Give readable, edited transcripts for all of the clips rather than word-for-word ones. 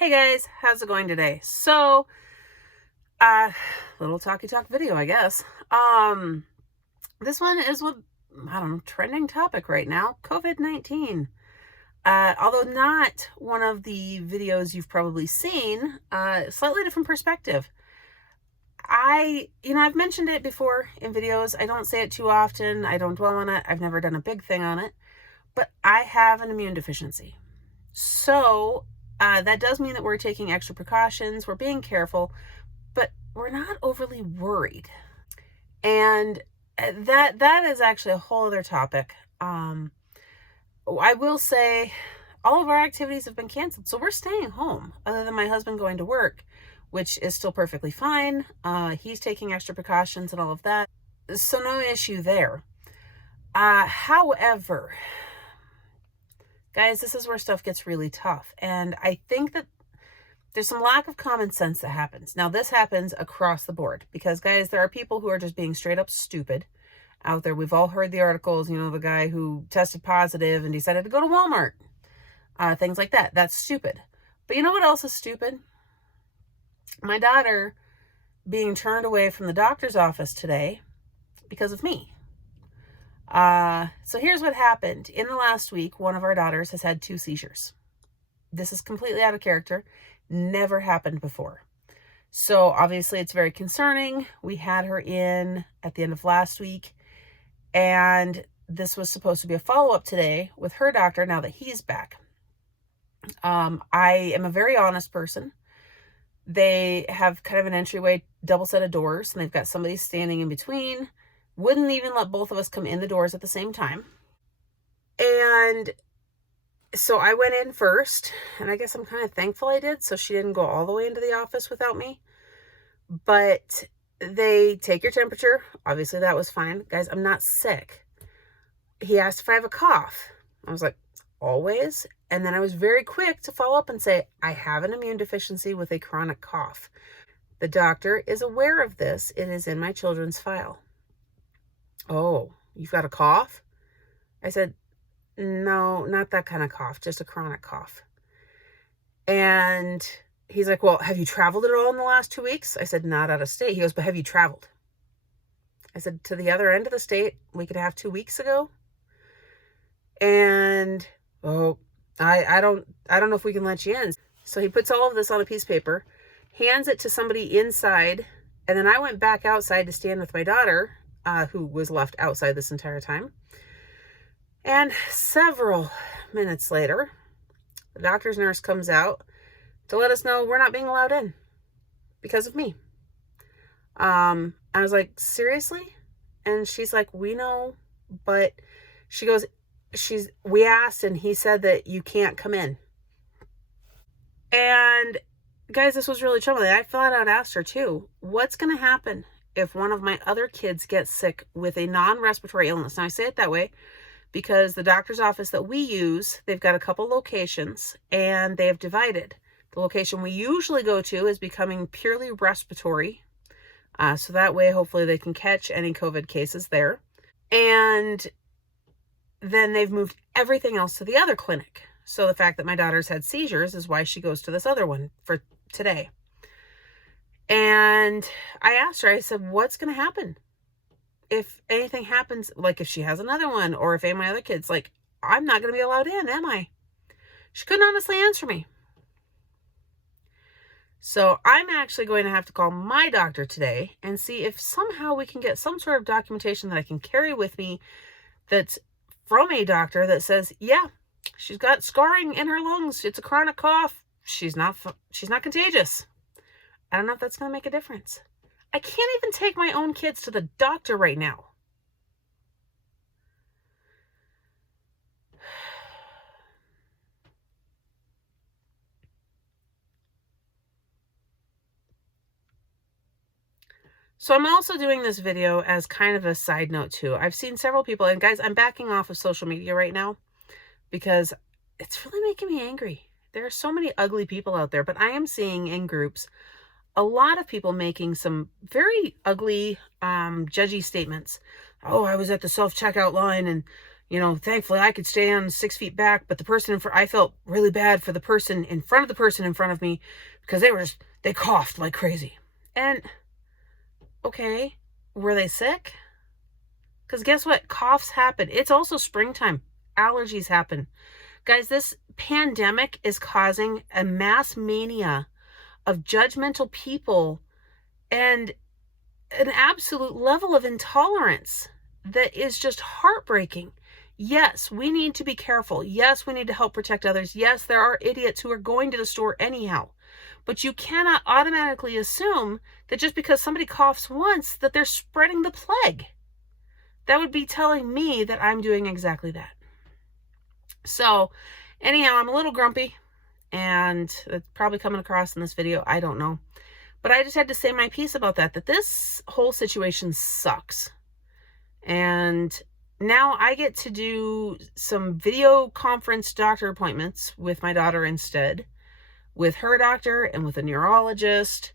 Hey guys, how's it going today? Uh, little talky talk video, I guess. This one is with, I don't know, trending topic right now, COVID-19. Although not one of the videos you've probably seen, slightly different perspective. I've mentioned it before in videos. I don't say it too often. I don't dwell on it. I've never done a big thing on it, but I have an immune deficiency. So, that does mean that we're taking extra precautions. We're being careful, but we're not overly worried. And that is actually a whole other topic. I will say all of our activities have been canceled. So we're staying home other than my husband going to work, which is still perfectly fine. He's taking extra precautions and all of that. So no issue there. However, guys, this is where stuff gets really tough. And I think that there's some lack of common sense that happens. Now, this happens across the board because, guys, there are people who are just being straight up stupid out there. We've all heard the articles, the guy who tested positive and decided to go to Walmart, things like that. That's stupid. But you know what else is stupid? My daughter being turned away from the doctor's office today because of me. So here's what happened. In the last week, one of our daughters has had 2 seizures. This is completely out of character. Never happened before. So obviously it's very concerning. We had her in at the end of last week, and this was supposed to be a follow-up today with her doctor now that he's back. I am a very honest person. They have kind of an entryway double set of doors, and they've got somebody standing in between. Wouldn't even let both of us come in the doors at the same time. And so I went in first, and I guess I'm kind of thankful I did, so she didn't go all the way into the office without me. But they take your temperature. Obviously, that was fine. Guys, I'm not sick. He asked if I have a cough. I was like, always. And then I was very quick to follow up and say, I have an immune deficiency with a chronic cough. The doctor is aware of this. It is in my children's file. Oh, you've got a cough? I said, no, not that kind of cough, just a chronic cough. And he's like, well, have you traveled at all in the last 2 weeks? I said, not out of state. He goes, but have you traveled? I said, to the other end of the state, we could have 2 weeks ago. And, I don't know if we can let you in. So he puts all of this on a piece of paper, hands it to somebody inside. And then I went back outside to stand with my daughter, who was left outside this entire time. And several minutes later, the doctor's nurse comes out to let us know we're not being allowed in because of me. I was like, seriously? And she's like, we know, but she goes, we asked and he said that you can't come in. And guys, this was really troubling. I flat out asked her too, what's going to happen if one of my other kids gets sick with a non-respiratory illness? Now I say it that way because the doctor's office that we use, they've got a couple locations and they have divided. The location we usually go to is becoming purely respiratory. So that way, hopefully they can catch any COVID cases there. And then they've moved everything else to the other clinic. So the fact that my daughter's had seizures is why she goes to this other one for today. And I asked her, I said, what's going to happen if anything happens, like if she has another one or if any of my other kids, like, I'm not going to be allowed in, am I? She couldn't honestly answer me. So I'm actually going to have to call my doctor today and see if somehow we can get some sort of documentation that I can carry with me that's from a doctor that says, yeah, she's got scarring in her lungs. It's a chronic cough. She's not contagious. I don't know if that's going to make a difference. I can't even take my own kids to the doctor right now. So I'm also doing this video as kind of a side note too. I've seen several people, and guys, I'm backing off of social media right now because it's really making me angry. There are so many ugly people out there, but I am seeing in groups a lot of people making some very ugly, judgy statements. Oh, I was at the self-checkout line and, thankfully I could stand 6 feet back, but the person in front, I felt really bad for the person in front of the person in front of me because they coughed like crazy. And okay, were they sick? Because guess what? Coughs happen. It's also springtime. Allergies happen. Guys, this pandemic is causing a mass mania of judgmental people and an absolute level of intolerance that is just heartbreaking. Yes, we need to be careful. Yes, we need to help protect others. Yes, there are idiots who are going to the store anyhow. But you cannot automatically assume that just because somebody coughs once that they're spreading the plague. That would be telling me that I'm doing exactly that. So, anyhow, I'm a little grumpy, and it's probably coming across in this video. I don't know. But I just had to say my piece about that this whole situation sucks. And now I get to do some video conference doctor appointments with my daughter instead, with her doctor and with a neurologist.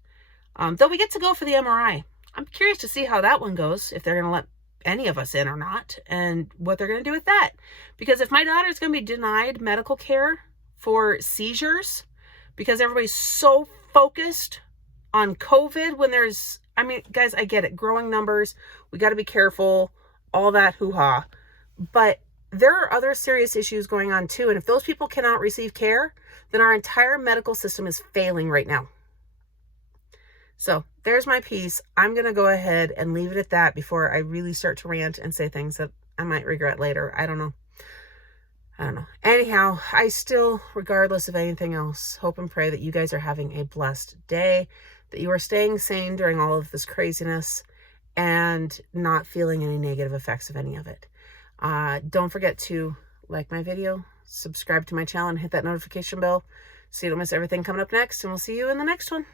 Though we get to go for the MRI. I'm curious to see how that one goes, if they're going to let any of us in or not, and what they're going to do with that. Because if my daughter's going to be denied medical care for seizures because everybody's so focused on COVID when guys, I get it. Growing numbers, we got to be careful, all that hoo-ha. But there are other serious issues going on too. And if those people cannot receive care, then our entire medical system is failing right now. So there's my piece. I'm going to go ahead and leave it at that before I really start to rant and say things that I might regret later. I don't know. Anyhow, I still, regardless of anything else, hope and pray that you guys are having a blessed day, that you are staying sane during all of this craziness and not feeling any negative effects of any of it. Don't forget to like my video, subscribe to my channel, and hit that notification bell so you don't miss everything coming up next. And we'll see you in the next one.